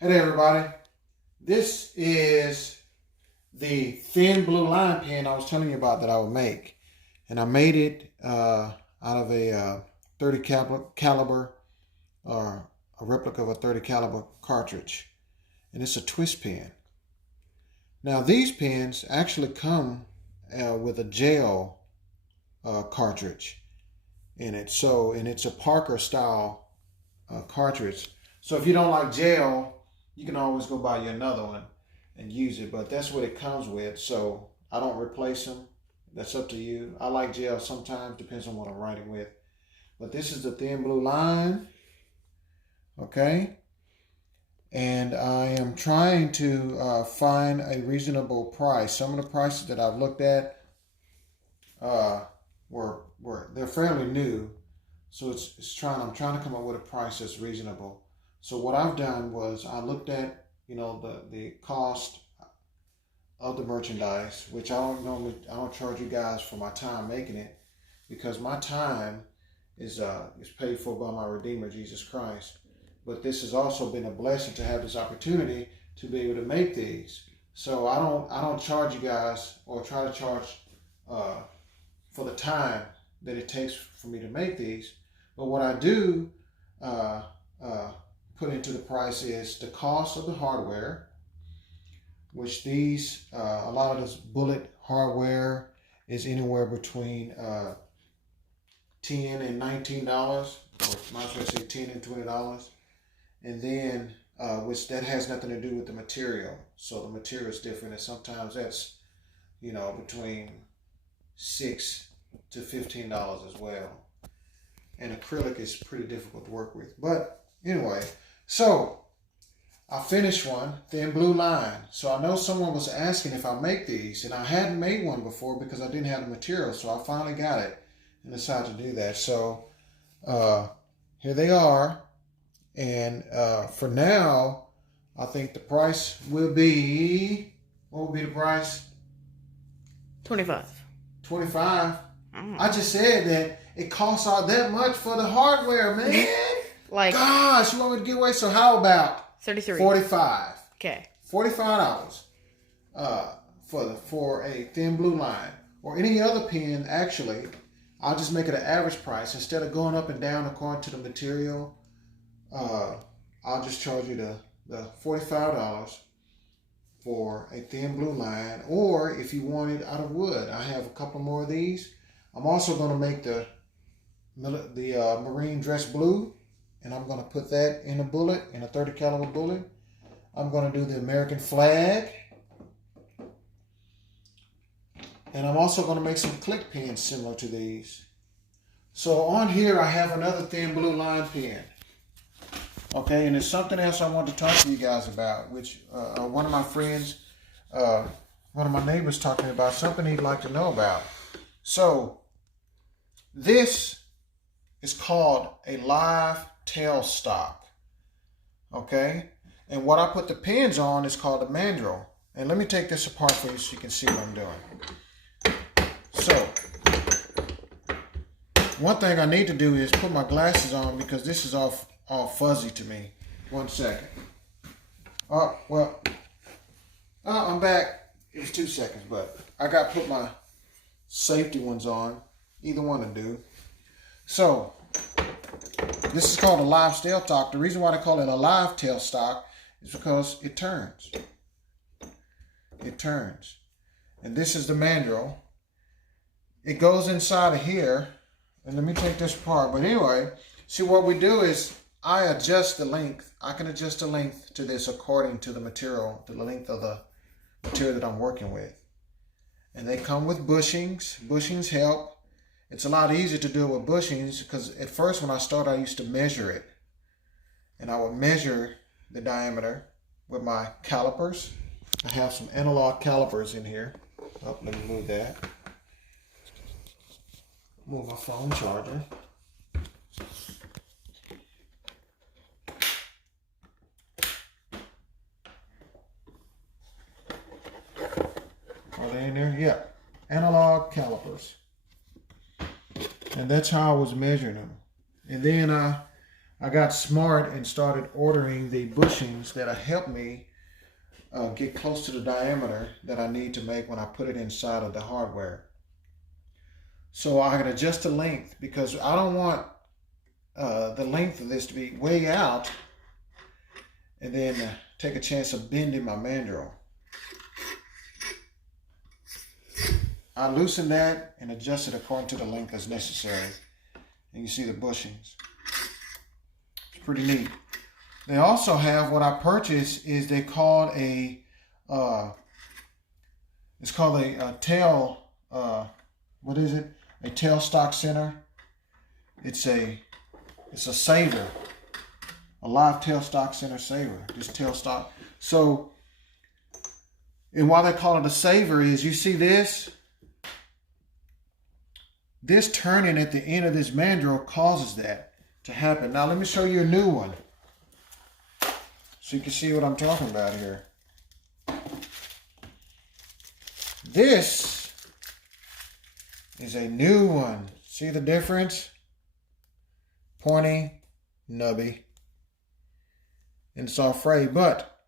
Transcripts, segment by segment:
Hey there, everybody. This is the thin blue line pen I was telling you about that I would make. And I made it out of a 30 caliber or a replica of a 30 caliber cartridge. And it's a twist pen. Now these pens actually come with a gel cartridge in it. And it's a Parker style cartridge. So if you don't like gel, you can always go buy you another one and use it, but that's what it comes with. So I don't replace them. That's up to you. I like gel sometimes, depends on what I'm writing with. But this is the thin blue line, okay? And I am trying to find a reasonable price. Some of the prices that I've looked at they're fairly new, so I'm trying to come up with a price that's reasonable. So what I've done was I looked at, the cost of the merchandise, which I don't charge you guys for my time making it, because my time is paid for by my Redeemer, Jesus Christ. But this has also been a blessing to have this opportunity to be able to make these. So I don't charge you guys or try to charge for the time that it takes for me to make these. But what I do put into the price is the cost of the hardware, which these a lot of this bullet hardware is anywhere between $10 and $19, or might as well say $10 and $20, and then which that has nothing to do with the material. So the material is different, and sometimes that's between $6 to $15 as well. And acrylic is pretty difficult to work with, but anyway. So I finished one, thin blue line. So I know someone was asking if I make these, and I hadn't made one before because I didn't have the material. So I finally got it and decided to do that. So here they are. And for now, I think the price will be, what will be the price? $25. $25. I just said that it costs all that much for the hardware, man. Gosh, you want me to give away? So how about $33? $45. Okay. $45 for a thin blue line, or any other pen. Actually, I'll just make it an average price instead of going up and down according to the material. I'll just charge you the $45 for a thin blue line, or if you want it out of wood, I have a couple more of these. I'm also going to make the marine dress blue, and I'm going to put that in a bullet, in a 30 caliber bullet. I'm going to do the American flag, and I'm also going to make some click pens similar to these. So on here I have another thin blue line pen. Okay, and there's something else I want to talk to you guys about, which one of my friends, one of my neighbors talked to me about, something he'd like to know about. So this is called a live tailstock. Okay, and what I put the pins on is called a mandrel. And let me take this apart for you so you can see what I'm doing. So one thing I need to do is put my glasses on because this is all fuzzy to me. 1 second. Oh, well, I'm back. It was 2 seconds, but I got to put my safety ones on. Either one to do. So this is called a live tailstock. The reason why they call it a live tailstock is because it turns. It turns. And this is the mandrel. It goes inside of here. And let me take this apart. But anyway, see what we do is I adjust the length. I can adjust the length to this according to the material, to the length of the material that I'm working with. And they come with bushings. Bushings help. It's a lot easier to do it with bushings because at first when I started, I used to measure it. And I would measure the diameter with my calipers. I have some analog calipers in here. Oh, let me move that. Move my phone charger. Are they in there? Yeah. Analog calipers. And that's how I was measuring them. And then I I got smart and started ordering the bushings that'll help me get close to the diameter that I need to make when I put it inside of the hardware. So I can adjust the length because I don't want the length of this to be way out and then take a chance of bending my mandrel. I loosen that and adjust it according to the length as necessary. And you see the bushings. It's pretty neat. They also have what I purchased is they called a it's called a tail what is it? A tailstock center. It's a saver. A live tailstock center saver. This tailstock. So, and why they call it a saver is you see this? This turning at the end of this mandrel causes that to happen. Now let me show you a new one so you can see what I'm talking about here. This is a new one. See the difference? Pointy, nubby, and it's all frayed. But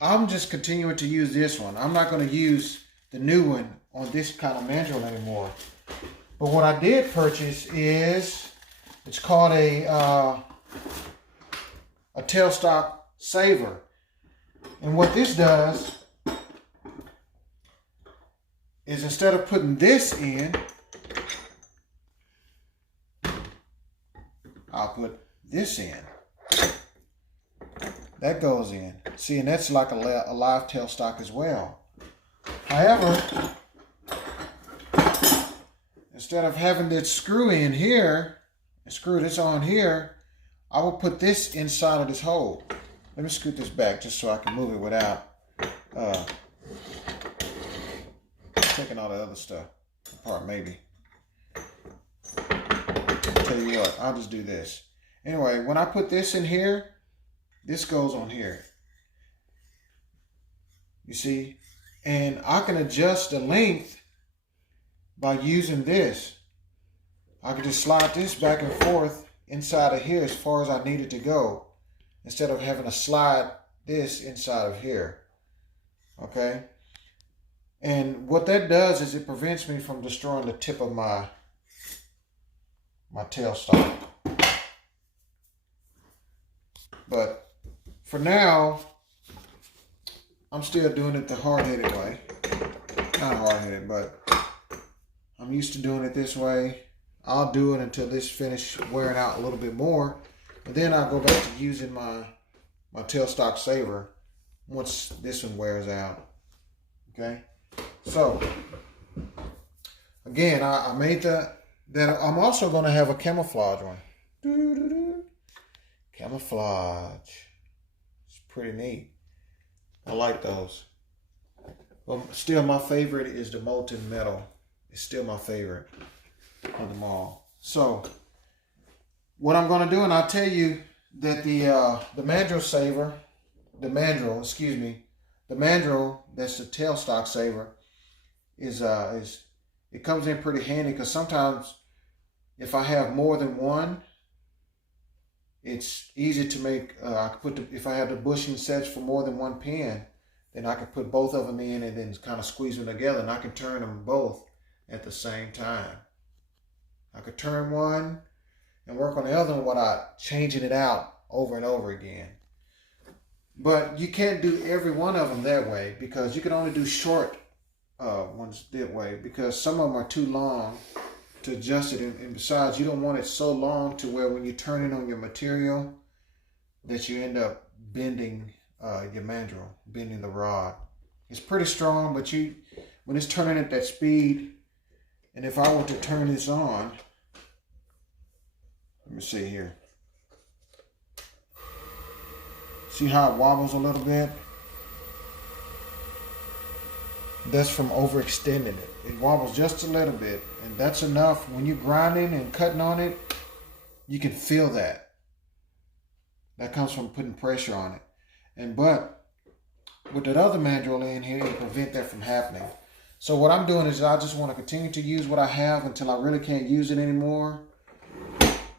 I'm just continuing to use this one. I'm not going to use the new one on this kind of mandrel anymore. But what I did purchase is, it's called a tailstock saver. And what this does is instead of putting this in, I'll put this in. That goes in. See, and that's like a live tailstock as well. However, instead of having this screw in here, and screw this on here, I will put this inside of this hole. Let me scoot this back just so I can move it without taking all the other stuff apart, maybe. I'll tell you what, I'll just do this. Anyway, when I put this in here, this goes on here. You see? And I can adjust the length by using this. I can just slide this back and forth inside of here as far as I need it to go, instead of having to slide this inside of here. Okay? And what that does is it prevents me from destroying the tip of my tailstock. But for now, I'm still doing it the hard-headed way. Not hard-headed, but I'm used to doing it this way. I'll do it until this finishes wearing out a little bit more. And then I'll go back to using my tailstock saver once this one wears out. Okay? So, again, I made that. I'm also going to have a camouflage one. Camouflage. It's pretty neat. I like those. Well, still my favorite is the molten metal. It's still my favorite of them all. So, what I'm going to do, and I'll tell you that the mandrel saver, the mandrel that's the tailstock saver, is it comes in pretty handy because sometimes if I have more than one, it's easy to make. I could put if I have the bushing sets for more than one pin, then I can put both of them in and then kind of squeeze them together, and I can turn them both at the same time. I could turn one and work on the other one without changing it out over and over again. But you can't do every one of them that way because you can only do short ones that way because some of them are too long to adjust it. And besides, you don't want it so long to where when you turn it on your material that you end up bending your mandrel, bending the rod. It's pretty strong, but when it's turning at that speed, and if I were to turn this on, let me see here. See how it wobbles a little bit? That's from overextending it. It wobbles just a little bit, and that's enough. When you're grinding and cutting on it, you can feel that. That comes from putting pressure on it. But with that other mandrel in here, it prevent that from happening. So what I'm doing is I just want to continue to use what I have until I really can't use it anymore.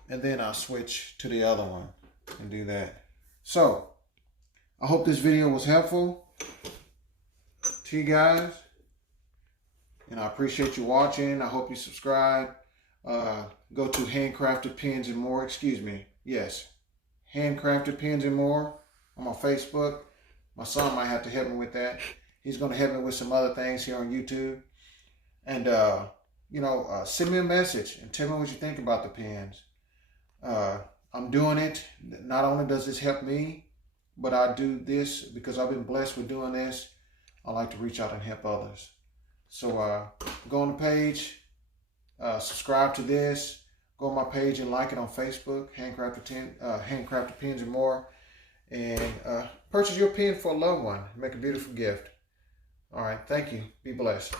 And then I'll switch to the other one. and do that. So, I hope this video was helpful to you guys. And I appreciate you watching. I hope you subscribe. Go to Handcrafted Pens and More. Excuse me. Yes. Handcrafted Pens and More on my Facebook. My son might have to help me with that. He's going to help me with some other things here on YouTube. And, send me a message and tell me what you think about the pens. I'm doing it. Not only does this help me, but I do this because I've been blessed with doing this. I like to reach out and help others. So go on the page, subscribe to this, go on my page and like it on Facebook, Handcrafted Pens and More, and purchase your pen for a loved one. Make a beautiful gift. All right, thank you. Be blessed.